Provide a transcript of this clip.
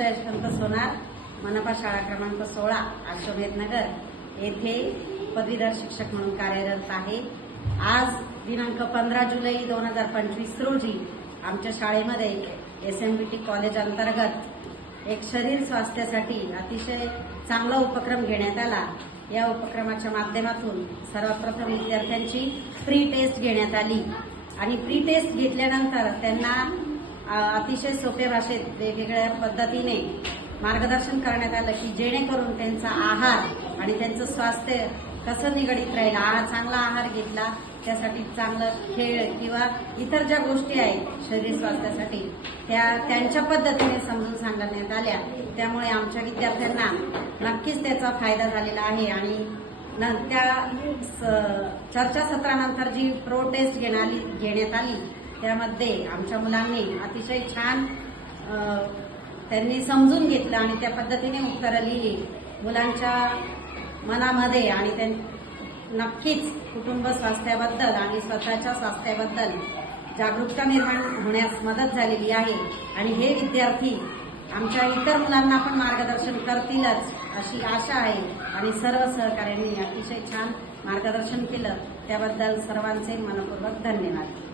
आदर्श यशवंत सोनार, मनपा शाळा क्रमांक 16 अश्वमेध नगर येथे पदवीधर शिक्षक म्हणून कार्यरत आहे। आज दिनांक 15 जुलै 2025 रोजी आमच्या शाळेमध्ये SMBT कॉलेज अंतर्गत एक शरीर स्वास्थ्यासाठी अतिशय चांगला उपक्रम घेण्यात आला। या उपक्रमाच्या माध्यमातून सर्वप्रथम विद्यार्थ्यांची प्री टेस्ट घेण्यात आली आणि प्री टेस्ट घेतल्यानंतर त्यांना अतिशय सोप्या भाषेत वेगवेगळ्या पद्धतीने मार्गदर्शन करण्यात आलं की जेणेकरून त्यांचा आहार आणि त्यांचं स्वास्थ्य कसं निगडीत राहील। चांगला आहार घेतला त्यासाठी चांगलं खेळ किंवा इतर ज्या गोष्टी आहेत शरीर स्वास्थ्यासाठी त्यांच्या पद्धतीने समजून सांगण्यात आल्या। त्यामुळे आमच्या विद्यार्थ्यांना नक्कीच त्याचा फायदा झालेला आहे आणि त्या चर्चासत्रानंतर जी प्रो टेस्ट घेण्यात आली त्यामध्ये आमच्या मुलांनी अतिशय छान त्यांनी समजून घेतलं आणि त्या पद्धतीने उत्तरं लिहिली। मुलांच्या मनामध्ये आणि नक्कीच कुटुंब स्वास्थ्याबद्दल आणि स्वतःच्या स्वास्थ्याबद्दल जागरूकता निर्माण होण्यास मदत झालेली आहे आणि हे विद्यार्थी आमच्या इतर मुलांना पण मार्गदर्शन करतीलच अशी आशा आहे आणि सर्व सहकाऱ्यांनी अतिशय छान मार्गदर्शन केलं त्याबद्दल सर्वांचे मनपूर्वक धन्यवाद।